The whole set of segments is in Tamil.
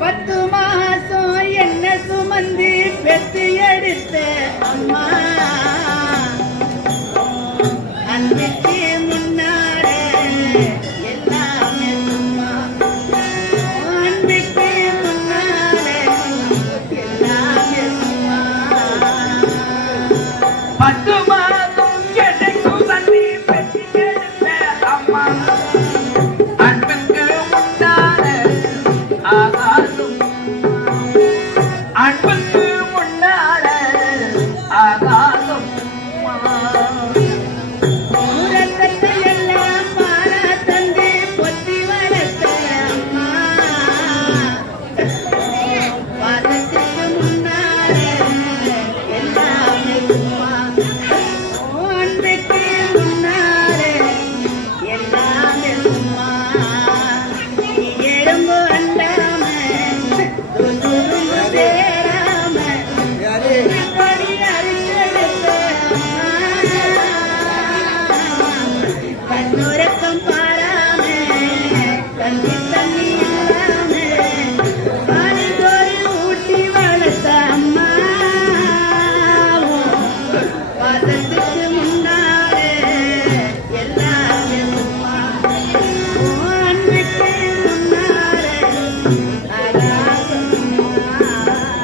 பத்து மாசம் என்ன சுமந்து பெத்து எடுத்த அம்மா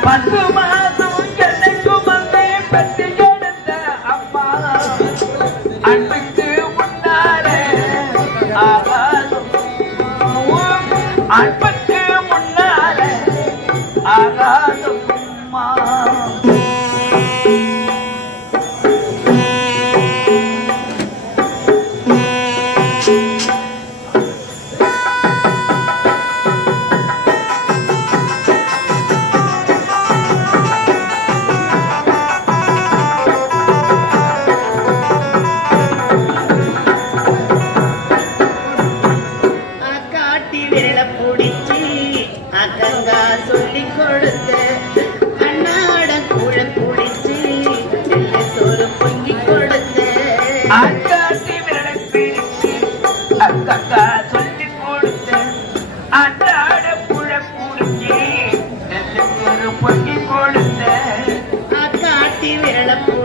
பத்து மாதம் கண்ணுக்கு வந்தேன் பத்து ஆண்பக்கு முன்னாலே ஆகாதும்மா விரலப்பூ